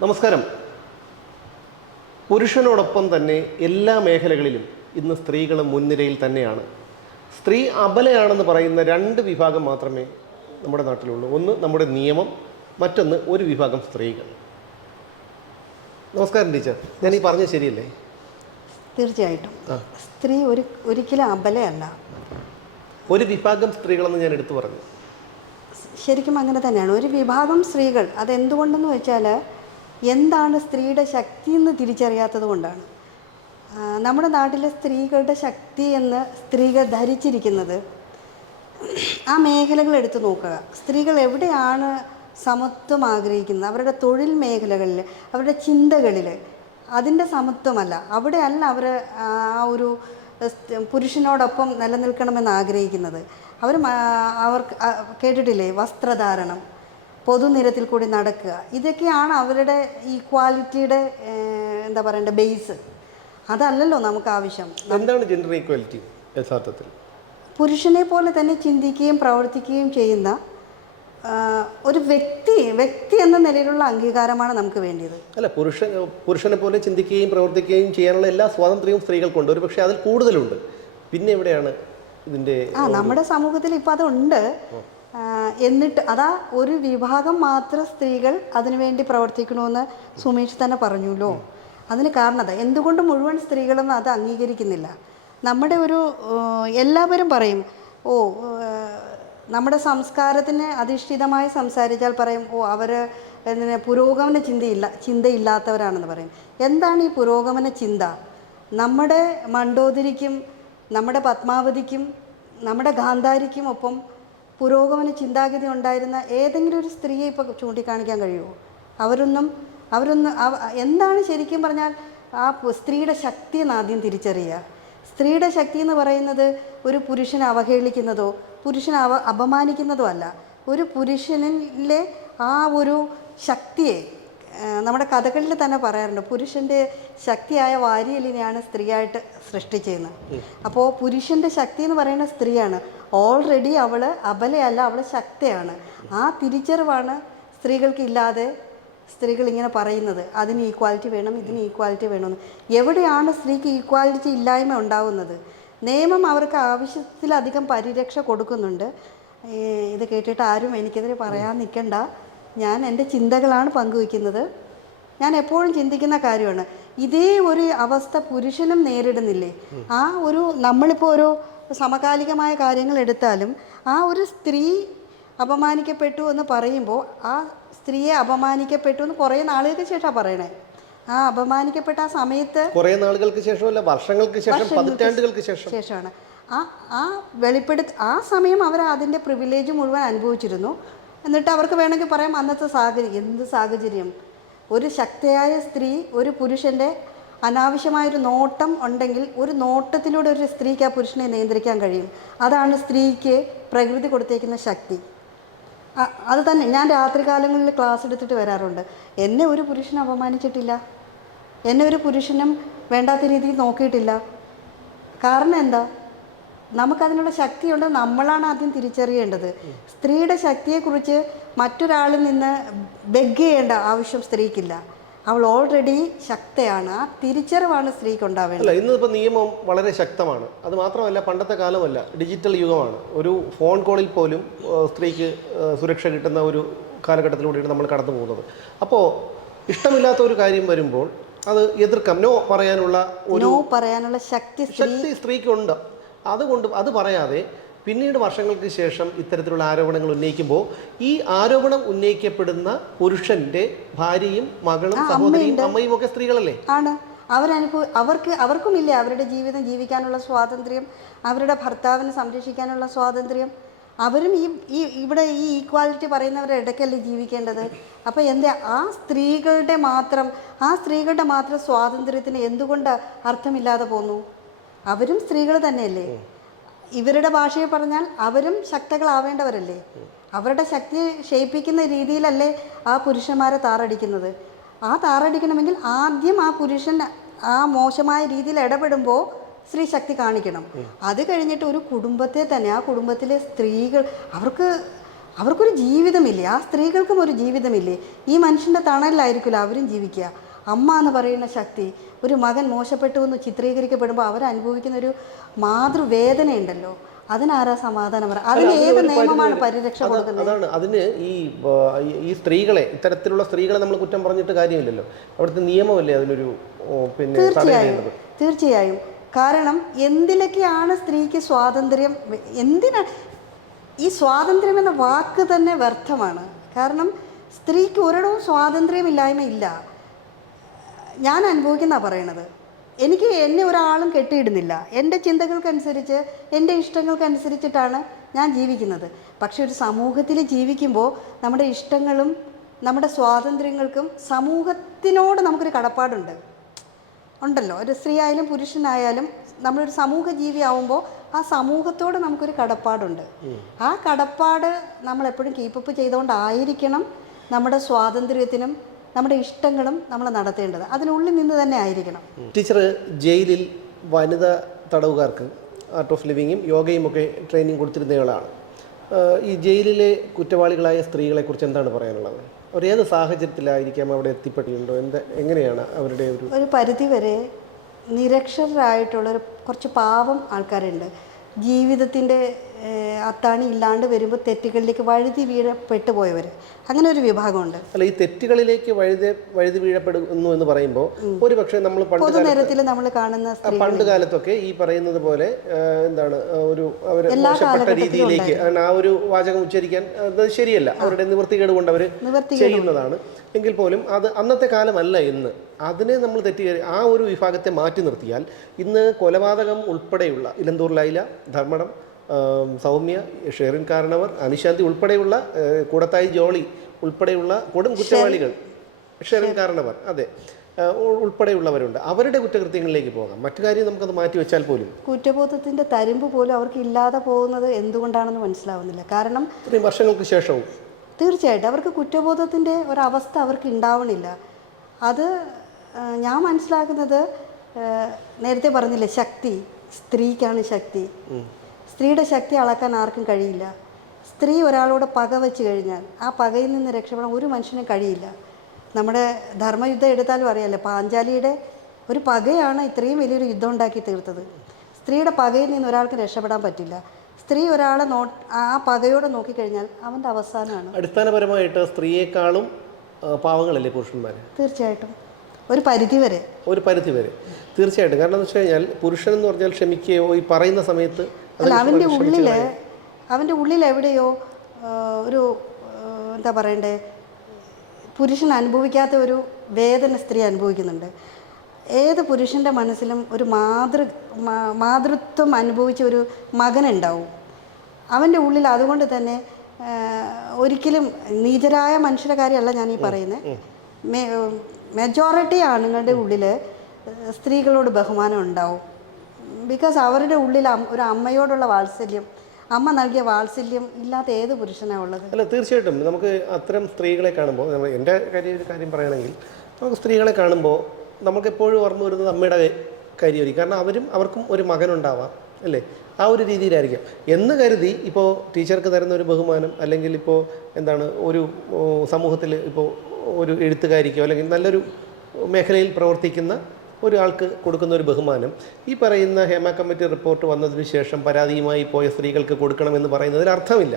നമസ്കാരം. പുരുഷനോടൊപ്പം തന്നെ എല്ലാ മേഖലകളിലും ഇന്ന് സ്ത്രീകൾ മുൻനിരയിൽ തന്നെയാണ്. സ്ത്രീ അബലയാണെന്ന് പറയുന്ന രണ്ട് വിഭാഗം മാത്രമേ നമ്മുടെ നാട്ടിലുള്ളൂ. ഒന്ന് നമ്മുടെ നിയമം, മറ്റൊന്ന് ഒരു വിഭാഗം സ്ത്രീകൾ. നമസ്കാരം ടീച്ചർ, ഞാൻ ഈ പറഞ്ഞത് ശരിയല്ലേ? തീർച്ചയായിട്ടും സ്ത്രീ ഒരിക്കലും അബലയല്ല. ഒരു വിഭാഗം സ്ത്രീകളെന്ന് ഞാൻ എടുത്തു പറഞ്ഞു. ശരിക്കും അങ്ങനെ തന്നെയാണ്. ഒരു വിഭാഗം സ്ത്രീകൾ, അതെന്തുകൊണ്ടെന്ന് വെച്ചാൽ എന്താണ് സ്ത്രീയുടെ ശക്തി എന്ന് തിരിച്ചറിയാത്തത് കൊണ്ടാണ്. നമ്മുടെ നാട്ടിലെ സ്ത്രീകളുടെ ശക്തി എന്ന് സ്ത്രീകൾ ധരിച്ചിരിക്കുന്നത്, ആ മേഖലകൾ എടുത്തു നോക്കുക. സ്ത്രീകൾ എവിടെയാണ് സമത്വം ആഗ്രഹിക്കുന്നത്? അവരുടെ തൊഴിൽ മേഖലകളിൽ, അവരുടെ ചിന്തകളിൽ അതിൻ്റെ സമത്വമല്ല. അവിടെയല്ല അവർ ആ ഒരു പുരുഷനോടൊപ്പം നിലനിൽക്കണമെന്ന് ആഗ്രഹിക്കുന്നത്. അവർക്ക് കേട്ടിട്ടില്ലേ, വസ്ത്രധാരണം, പൊതുനിരത്തിൽ കൂടി നടക്കുക, ഇതൊക്കെയാണ് അവരുടെ ഈക്വാലിറ്റിയുടെ എന്താ പറയണ്ട ബേസ്. അതല്ലല്ലോ നമുക്ക് ആവശ്യം. എന്താണ് ജെൻഡർ ഈക്വാലിറ്റി യഥാർത്ഥത്തിൽ? പുരുഷനെ പോലെ തന്നെ ചിന്തിക്കുകയും പ്രവർത്തിക്കുകയും ചെയ്യുന്ന ഒരു വ്യക്തി എന്ന നിലയിലുള്ള അംഗീകാരമാണ് നമുക്ക് വേണ്ടിയത്. അല്ല, പുരുഷനെ പോലെ ചിന്തിക്കുകയും പ്രവർത്തിക്കുകയും ചെയ്യാനുള്ള എല്ലാ സ്വാതന്ത്ര്യവും സ്ത്രീകൾക്കുണ്ട്. ഒരു പക്ഷേ അതിൽ കൂടുതലുണ്ട്. പിന്നെ എവിടെയാണ് ഇതിൻ്റെ? നമ്മുടെ സമൂഹത്തിൽ ഇപ്പം അതുണ്ട്. എന്നിട്ട് അതാ ഒരു വിഭാഗം മാത്രം സ്ത്രീകൾ അതിനുവേണ്ടി പ്രവർത്തിക്കണമെന്ന് സുമേഷ് തന്നെ പറഞ്ഞല്ലോ. അതിന് കാരണം എന്തുകൊണ്ട് മുഴുവൻ സ്ത്രീകളൊന്നും അത് അംഗീകരിക്കുന്നില്ല? നമ്മുടെ എല്ലാവരും പറയും, നമ്മുടെ സംസ്കാരത്തിന് അധിഷ്ഠിതമായി സംസാരിച്ചാൽ പറയും, അവർ പുരോഗമന ചിന്തയില്ലാത്തവരാണെന്ന് പറയും. എന്താണ് ഈ പുരോഗമന ചിന്ത? നമ്മുടെ മണ്ഡോദരിക്കും നമ്മുടെ പത്മാവതിക്കും നമ്മുടെ ഗാന്ധാരിക്കും ഒപ്പം പുരോഗമന ചിന്താഗതി ഉണ്ടായിരുന്ന ഏതെങ്കിലും ഒരു സ്ത്രീയെ ഇപ്പോൾ ചൂണ്ടിക്കാണിക്കാൻ കഴിയുമോ? അവരൊന്നും എന്താണ് ശരിക്കും പറഞ്ഞാൽ ആ സ്ത്രീയുടെ ശക്തി എന്ന് ആദ്യം തിരിച്ചറിയുക. സ്ത്രീയുടെ ശക്തി എന്ന് പറയുന്നത് ഒരു പുരുഷനെ അവഹേളിക്കുന്നതോ പുരുഷനെ അപമാനിക്കുന്നതോ അല്ല. ഒരു പുരുഷനിലെ ആ ഒരു ശക്തിയെ, നമ്മുടെ കഥകളിൽ തന്നെ പറയാറുണ്ട്, പുരുഷൻ്റെ ശക്തിയായ വാരിയലിനെയാണ് സ്ത്രീയായിട്ട് സൃഷ്ടിച്ചതെന്ന്. അപ്പോൾ പുരുഷൻ്റെ ശക്തി എന്ന് പറയുന്ന സ്ത്രീയാണ്. ഓൾറെഡി അവൾ അബലയല്ല, അവൾ ശക്തിയാണ്. ആ തിരിച്ചറിവാണ് സ്ത്രീകൾക്കില്ലാതെ സ്ത്രീകൾ ഇങ്ങനെ പറയുന്നത്, അതിന് ഈക്വാലിറ്റി വേണം, ഇതിന് ഈക്വാലിറ്റി വേണമെന്ന്. എവിടെയാണ് സ്ത്രീക്ക് ഈക്വാലിറ്റി ഇല്ലായ്മ ഉണ്ടാവുന്നത്? നിയമം അവർക്ക് ആവശ്യത്തിലധികം പരിരക്ഷ കൊടുക്കുന്നുണ്ട്. ഇത് കേട്ടിട്ട് ആരും എനിക്കെതിരെ പറയാൻ നിൽക്കണ്ട. ഞാൻ എൻ്റെ ചിന്തകളാണ് പങ്കുവയ്ക്കുന്നത്. ഞാൻ എപ്പോഴും ചിന്തിക്കുന്ന കാര്യമാണ്, ഇതേ ഒരു അവസ്ഥ പുരുഷനും നേരിടുന്നില്ലേ? നമ്മളിപ്പോൾ ഒരു സമകാലികമായ കാര്യങ്ങൾ എടുത്താലും ആ ഒരു സ്ത്രീ അപമാനിക്കപ്പെട്ടു എന്ന് പറയുമ്പോൾ ആ സ്ത്രീയെ അപമാനിക്കപ്പെട്ടു എന്ന് കുറേ നാളുകൾക്ക് ശേഷമാണ് പറയണേ. ആ അപമാനിക്കപ്പെട്ട ആ സമയത്ത് കുറേ നാളുകൾക്ക് ശേഷമല്ല, വർഷങ്ങൾക്ക് ശേഷം, പതിറ്റാണ്ടുകൾക്ക് ശേഷമാണ് ആ സമയം അവർ അതിൻ്റെ പ്രിവിലേജ് മുഴുവൻ അനുഭവിച്ചിരുന്നു. എന്നിട്ട് അവർക്ക് വേണമെങ്കിൽ പറയാം അന്നത്തെ സാഹചര്യം. എന്ത് സാഹചര്യം? ഒരു ശക്തിയായ സ്ത്രീ ഒരു പുരുഷൻ്റെ അനാവശ്യമായൊരു നോട്ടം ഉണ്ടെങ്കിൽ ഒരു നോട്ടത്തിലൂടെ ഒരു സ്ത്രീക്ക് ആ പുരുഷനെ നിയന്ത്രിക്കാൻ കഴിയും. അതാണ് സ്ത്രീക്ക് പ്രകൃതി കൊടുത്തേക്കുന്ന ശക്തി. അത് തന്നെ ഞാൻ രാത്രികാലങ്ങളിൽ ക്ലാസ് എടുത്തിട്ട് വരാറുണ്ട്. എന്നെ ഒരു പുരുഷനും അപമാനിച്ചിട്ടില്ല, എന്നെ ഒരു പുരുഷനും വേണ്ടാത്ത രീതിയിൽ നോക്കിയിട്ടില്ല. കാരണം എന്താ? നമുക്കതിനുള്ള ശക്തിയുണ്ട്. നമ്മളാണ് ആദ്യം തിരിച്ചറിയേണ്ടത്. സ്ത്രീയുടെ ശക്തിയെക്കുറിച്ച് മറ്റൊരാളിൽ നിന്ന് ബെഗ് ചെയ്യേണ്ട ആവശ്യം സ്ത്രീക്കില്ല. അവൾ ഓൾറെഡി ശക്തയാണ്. ആ തിരിച്ചറിവാണ് സ്ത്രീക്ക് ഉണ്ടാവേണ്ടത്. ഇന്നിപ്പോൾ നിയമം വളരെ ശക്തമാണ്. അത് മാത്രമല്ല, പണ്ടത്തെ കാലമല്ല, ഡിജിറ്റൽ യുഗമാണ്. ഒരു ഫോൺ കോളിൽ പോലും സ്ത്രീക്ക് സുരക്ഷ കിട്ടുന്ന ഒരു കാലഘട്ടത്തിലൂടെയാണ് നമ്മൾ കടന്നു പോകുന്നത്. അപ്പോൾ ഇഷ്ടമില്ലാത്ത ഒരു കാര്യം വരുമ്പോൾ അത് എതിർക്കാം, നോ പറയാനുള്ള ശക്തി സ്ത്രീക്കുണ്ട്. അതുകൊണ്ട് അത് പറയാതെ പിന്നീട് വർഷങ്ങൾക്ക് ശേഷം ഇത്തരത്തിലുള്ള ആരോപണങ്ങൾ ഉന്നയിക്കുമ്പോൾ ഈ ആരോപണം ഉന്നയിക്കപ്പെടുന്ന പുരുഷന്റെ ഭാര്യയും മകളും സഹോദരിയും അമ്മയും ഒക്കെ സ്ത്രീകളല്ലേ? ആണ്. അവർക്കുമില്ല അവരുടെ ജീവിതം ജീവിക്കാനുള്ള സ്വാതന്ത്ര്യം, അവരുടെ ഭർത്താവിനെ സംരക്ഷിക്കാനുള്ള സ്വാതന്ത്ര്യം. അവരും ഇവിടെ ഈ ഈക്വാലിറ്റി പറയുന്നവരുടെ ഇടയ്ക്കല്ലേ ജീവിക്കേണ്ടത്? അപ്പോൾ എന്താ ആ സ്ത്രീകളുടെ മാത്രം സ്വാതന്ത്ര്യത്തിന് എന്തുകൊണ്ട് അർത്ഥമില്ലാതെ പോന്നു? അവരും സ്ത്രീകൾ തന്നെയല്ലേ? ഇവരുടെ ഭാഷയെ പറഞ്ഞാൽ അവരും ശക്തകളാവേണ്ടവരല്ലേ? അവരുടെ ശക്തിയെ ക്ഷയിപ്പിക്കുന്ന രീതിയിലല്ലേ ആ പുരുഷന്മാരെ താറടിക്കുന്നത്? ആ താറടിക്കണമെങ്കിൽ ആദ്യം ആ പുരുഷൻ ആ മോശമായ രീതിയിൽ ഇടപെടുമ്പോൾ സ്ത്രീ ശക്തി കാണിക്കണം. അത് കഴിഞ്ഞിട്ട് ഒരു കുടുംബത്തെ തന്നെ, ആ കുടുംബത്തിലെ സ്ത്രീകൾ, അവർക്ക് അവർക്കൊരു ജീവിതമില്ലേ? ആ സ്ത്രീകൾക്കും ഒരു ജീവിതമില്ലേ? ഈ മനുഷ്യൻ്റെ തണലിലായിരിക്കില്ല അവരും ജീവിക്കുക. അമ്മ എന്ന് പറയുന്ന ശക്തി, ഒരു മകൻ മോശപ്പെട്ടു എന്ന് ചിത്രീകരിക്കപ്പെടുമ്പോൾ അവരനുഭവിക്കുന്ന ഒരു മാതൃവേദനയുണ്ടല്ലോ, അതിനാരാ സമാധാനം പറയുക? അതിന് ഏത് നിയമമാണ് പരിരക്ഷ കൊടുക്കുന്നത്? അതാണ് അതിന് ഈ സ്ത്രീകളെ, ഇത്തരത്തിലുള്ള സ്ത്രീകളെ നമ്മൾ കുറ്റം പറഞ്ഞിട്ട് കാര്യമില്ലല്ലോ. അവിടുത്തെ നിയമമല്ലേ അതിനൊരു പിന്നെ തടയേണ്ടത്. തീർച്ചയായും. കാരണം എന്തിലൊക്കെയാണ് സ്ത്രീക്ക് സ്വാതന്ത്ര്യം? എന്തിനാണ് ഈ സ്വാതന്ത്ര്യം എന്ന വാക്ക് തന്നെ വ്യർത്ഥമാണ്. കാരണം സ്ത്രീക്ക് ഒരിടവും സ്വാതന്ത്ര്യമില്ലായ്മ ഇല്ല. ഞാൻ അനുഭവിക്കുന്ന പറയണത്, എന്നെ ഒരാളും കെട്ടിയിടുന്നില്ല. എൻ്റെ ചിന്തകൾക്കനുസരിച്ച്, എൻ്റെ ഇഷ്ടങ്ങൾക്കനുസരിച്ചിട്ടാണ് ഞാൻ ജീവിക്കുന്നത്. പക്ഷെ ഒരു സമൂഹത്തിൽ ജീവിക്കുമ്പോൾ നമ്മുടെ ഇഷ്ടങ്ങളും നമ്മുടെ സ്വാതന്ത്ര്യങ്ങൾക്കും സമൂഹത്തിനോട് നമുക്കൊരു കടപ്പാടുണ്ട് ഉണ്ടല്ലോ. ഒരു സ്ത്രീ ആയാലും പുരുഷനായാലും നമ്മളൊരു സമൂഹ ജീവിയാവുമ്പോൾ ആ സമൂഹത്തോട് നമുക്കൊരു കടപ്പാടുണ്ട്. ആ കടപ്പാട് നമ്മളെപ്പോഴും കീപ്പപ്പ് ചെയ്തുകൊണ്ടായിരിക്കണം നമ്മുടെ സ്വാതന്ത്ര്യത്തിനും നമ്മുടെ ഇഷ്ടങ്ങളും നമ്മൾ നടത്തേണ്ടത്. അതിനുള്ളിൽ നിന്ന് തന്നെ ആയിരിക്കണം. ടീച്ചർ ജയിലിൽ വനിതാ തടവുകാർക്ക് ആർട്ട് ഓഫ് ലിവിങ്ങും യോഗയും ഒക്കെ ട്രെയിനിങ് കൊടുത്തിരുന്നയാളാണ്. ഈ ജയിലിലെ കുറ്റവാളികളായ സ്ത്രീകളെക്കുറിച്ച് എന്താണ് പറയാനുള്ളത്? അവർ ഏത് സാഹചര്യത്തിലായിരിക്കാം അവിടെ എത്തിപ്പെട്ടിട്ടുണ്ടോ? എങ്ങനെയാണ് അവരുടെ ഒരു പരിധിവരെ നിരക്ഷരരായിട്ടുള്ളൊരു കുറച്ച് പാവം ആൾക്കാരുണ്ട്. ജീവിതത്തിൻ്റെ അത്താണി ഇല്ലാണ്ട് വരുമ്പോൾ തെറ്റുകളിലേക്ക് വഴുതി വീഴപ്പെട്ടു പോയവർ, അങ്ങനെ ഒരു വിഭാഗമുണ്ട്. അല്ല, ഈ തെറ്റുകളിലേക്ക് വഴുതി വീഴപ്പെടുന്നു എന്ന് പറയുമ്പോൾ ഒരു പക്ഷേ നമ്മൾ പൊതുനിരത്തിൽ നമ്മൾ കാണുന്ന പണ്ട് കാലത്തൊക്കെ ഈ പറയുന്നത് പോലെ എന്താണ് ഒരു അവർ മോശപ്പെട്ട രീതിയിലേക്ക് ആ ഒരു വാചകം ഉച്ചരിക്കാൻ ശരിയല്ല, അവരുടെ നിവൃത്തികേട് കൊണ്ട് അവർ ചെയ്യുന്നതാണ്. എങ്കിൽ പോലും അത് അന്നത്തെ കാലമല്ല ഇന്ന്. അതിനെ നമ്മൾ ആ ഒരു വിഭാഗത്തെ മാറ്റി നിർത്തിയാൽ ഇന്ന് കൊലപാതകം ഉൾപ്പെടെയുള്ള ഇലന്തൂർ ലൈല, ധർമ്മടം, സൗമ്യ, ഷെറിൻ കാരണവർ, അനിശാന്തി ഉൾപ്പെടെയുള്ള, കൂടത്തായി ജോളി ഉൾപ്പെടെയുള്ള കൊടും കുറ്റവാളികൾ, ഷെറിൻ കാരണവർ അതെ ഉൾപ്പെടെയുള്ളവരുണ്ട്. അവരുടെ കുറ്റകൃത്യങ്ങളിലേക്ക് പോകാം. മറ്റു കാര്യം നമുക്കത് മാറ്റി വെച്ചാൽ പോലും കുറ്റബോധത്തിൻ്റെ തരിമ്പ് പോലും അവർക്ക് ഇല്ലാതെ പോകുന്നത് എന്തുകൊണ്ടാണെന്ന് മനസ്സിലാവുന്നില്ല. കാരണം ഇത്രയും വർഷങ്ങൾക്ക് ശേഷവും തീർച്ചയായിട്ടും അവർക്ക് കുറ്റബോധത്തിൻ്റെ ഒരവസ്ഥ അവർക്ക് ഉണ്ടാവണില്ല. അത് ഞാൻ മനസ്സിലാക്കുന്നത്, നേരത്തെ പറഞ്ഞില്ലേ, ശക്തി സ്ത്രീക്കാണ് ശക്തി. സ്ത്രീയുടെ ശക്തി അളക്കാൻ ആർക്കും കഴിയില്ല. സ്ത്രീ ഒരാളോട് പക വെച്ച് കഴിഞ്ഞാൽ ആ പകയിൽ നിന്ന് രക്ഷപ്പെടാൻ ഒരു മനുഷ്യനും കഴിയില്ല. നമ്മുടെ ധർമ്മയുദ്ധം എടുത്താലും അറിയാമല്ലോ, പാഞ്ചാലിയുടെ ഒരു പകയാണ് ഇത്രയും വലിയൊരു യുദ്ധം ഉണ്ടാക്കി തീർത്തത്. സ്ത്രീയുടെ പകയിൽ നിന്ന് ഒരാൾക്ക് രക്ഷപ്പെടാൻ പറ്റില്ല. സ്ത്രീ ഒരാളെ ആ പകയോടെ നോക്കിക്കഴിഞ്ഞാൽ അവൻ്റെ അവസാനമാണ്. അടിസ്ഥാനപരമായിട്ട് സ്ത്രീയെക്കാളും പാവങ്ങളല്ലേ പുരുഷന്മാർ? തീർച്ചയായിട്ടും, ഒരു പരിധിവരെ തീർച്ചയായിട്ടും. കാരണം എന്ന് വെച്ച് കഴിഞ്ഞാൽ പുരുഷൻ എന്ന് പറഞ്ഞാൽ ക്ഷമിക്കുകയോ ഈ പറയുന്ന സമയത്ത് അല്ല, അവൻ്റെ ഉള്ളിൽ എവിടെയോ ഒരു എന്താ പറയണ്ടേ, പുരുഷൻ അനുഭവിക്കാത്ത ഒരു വേദന സ്ത്രീ അനുഭവിക്കുന്നുണ്ട്. ഏത് പുരുഷൻ്റെ മനസ്സിലും ഒരു മാതൃത്വം അനുഭവിച്ച ഒരു മകനുണ്ടാവും അവൻ്റെ ഉള്ളിൽ. അതുകൊണ്ട് തന്നെ ഒരിക്കലും നീചരായ മനുഷ്യരുടെ കാര്യമല്ല ഞാൻ ഈ പറയുന്നത്. മെജോറിറ്റി ആണുങ്ങളുടെ ഉള്ളിൽ സ്ത്രീകളോട് ബഹുമാനം ഉണ്ടാവും. ബിക്കോസ് അവരുടെ ഉള്ളിൽ ഒരു അമ്മയോടുള്ള വാത്സല്യം, അമ്മ നൽകിയ വാത്സല്യം ഇല്ലാത്ത ഏത് പുരുഷനാണ് ഉള്ളത്? അല്ല, തീർച്ചയായിട്ടും നമുക്ക് അത്തരം സ്ത്രീകളെ കാണുമ്പോൾ, എൻ്റെ ഒരു കാര്യം പറയുകയാണെങ്കിൽ, നമുക്ക് സ്ത്രീകളെ കാണുമ്പോൾ നമുക്കെപ്പോഴും ഓർമ്മ വരുന്നത് അമ്മയുടെ കാര്യമായിരിക്കും. കാരണം അവർക്കും ഒരു മകനുണ്ടാവാം അല്ലേ, ആ ഒരു രീതിയിലായിരിക്കാം എന്ന് കരുതി ഇപ്പോൾ ടീച്ചർക്ക് തരുന്ന ഒരു ബഹുമാനം, അല്ലെങ്കിൽ ഇപ്പോൾ എന്താണ് ഒരു സമൂഹത്തിൽ ഇപ്പോൾ ഒരു എഴുത്തുകാരിക്കോ അല്ലെങ്കിൽ നല്ലൊരു മേഖലയിൽ പ്രവർത്തിക്കുന്ന ഒരാൾക്ക് കൊടുക്കുന്ന ഒരു ബഹുമാനം ഈ പറയുന്ന ഹേമ കമ്മിറ്റി റിപ്പോർട്ട് വന്നതിന് ശേഷം പരാതിയുമായി പോയ സ്ത്രീകൾക്ക് കൊടുക്കണമെന്ന് പറയുന്നതിൽ അർത്ഥമില്ല.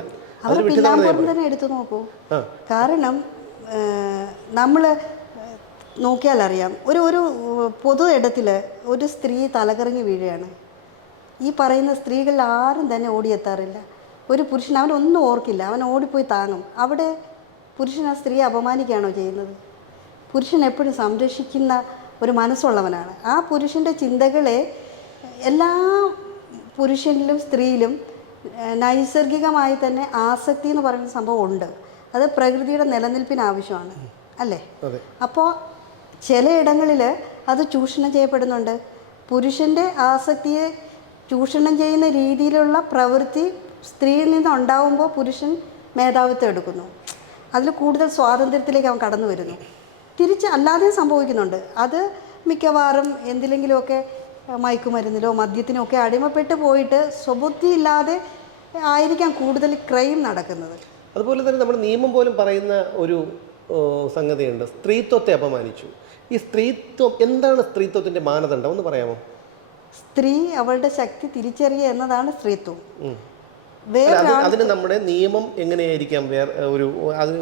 തന്നെ എടുത്തു നോക്കൂ. കാരണം നമ്മൾ നോക്കിയാൽ അറിയാം, ഒരു പൊതു ഇടത്തിൽ ഒരു സ്ത്രീ തലകറങ്ങി വീഴുകയാണ്. ഈ പറയുന്ന സ്ത്രീകളിൽ ആരും തന്നെ ഓടിയെത്താറില്ല. ഒരു പുരുഷൻ അവനൊന്നും ഓർക്കില്ല, അവൻ ഓടിപ്പോയി താങ്ങും. അവിടെ പുരുഷൻ ആ സ്ത്രീയെ അപമാനിക്കുകയാണോ ചെയ്യുന്നത്? പുരുഷൻ എപ്പോഴും സംരക്ഷിക്കുന്ന ഒരു മനസ്സുള്ളവനാണ്. ആ പുരുഷൻ്റെ ചിന്തകളെ എല്ലാ പുരുഷനിലും സ്ത്രീയിലും നൈസർഗികമായി തന്നെ ആസക്തി എന്ന് പറയുന്ന സംഭവം ഉണ്ട്. അത് പ്രകൃതിയുടെ നിലനിൽപ്പിന് ആവശ്യമാണ് അല്ലേ? അപ്പോൾ ചിലയിടങ്ങളിൽ അത് ചൂഷണം ചെയ്യപ്പെടുന്നുണ്ട്. പുരുഷൻ്റെ ആസക്തിയെ ചൂഷണം ചെയ്യുന്ന രീതിയിലുള്ള പ്രവൃത്തി സ്ത്രീയിൽ നിന്നുണ്ടാവുമ്പോൾ പുരുഷൻ മേധാവിത്വം എടുക്കുന്നു. അതിൽ കൂടുതൽ സ്വാതന്ത്ര്യത്തിലേക്ക് അവൻ കടന്നു വരുന്നു. തിരിച്ച് അല്ലാതെയും സംഭവിക്കുന്നുണ്ട്. അത് മിക്കവാറും എന്തിലെങ്കിലുമൊക്കെ മയക്കുമരുന്നിലോ മദ്യത്തിനോ ഒക്കെ അടിമപ്പെട്ട് പോയിട്ട് സ്വബുദ്ധി ഇല്ലാതെ ആയിരിക്കാം കൂടുതൽ ക്രൈം നടക്കുന്നത്. അതുപോലെ തന്നെ നമ്മുടെ നിയമം പോലും പറയുന്ന ഒരു സംഗതിയുണ്ട്, സ്ത്രീത്വത്തെ അപമാനിച്ചു. ഈ സ്ത്രീത്വം എന്താണ്? സ്ത്രീത്വത്തിൻ്റെ മാനദണ്ഡം ഒന്ന് പറയാമോ? സ്ത്രീ അവളുടെ ശക്തി തിരിച്ചറിയുക എന്നതാണ് സ്ത്രീത്വം. അതിന് നമ്മുടെ നിയമം എങ്ങനെയായിരിക്കാം